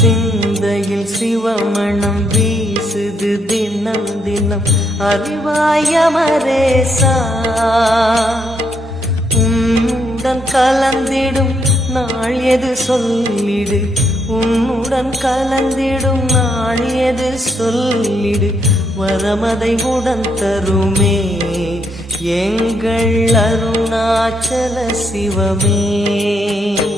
சிந்தையில் சிவமணம் வீசுது தினம் தினம் அறிவாயமரேசா உன்னுடன் கலந்திடும் நாள் எது சொல்லிடு உன்னுடன் கலந்திடும் நாள் எது சொல்லிடு வரமதை உடன் தருமே எங்கள் அருணாச்சல சிவமே.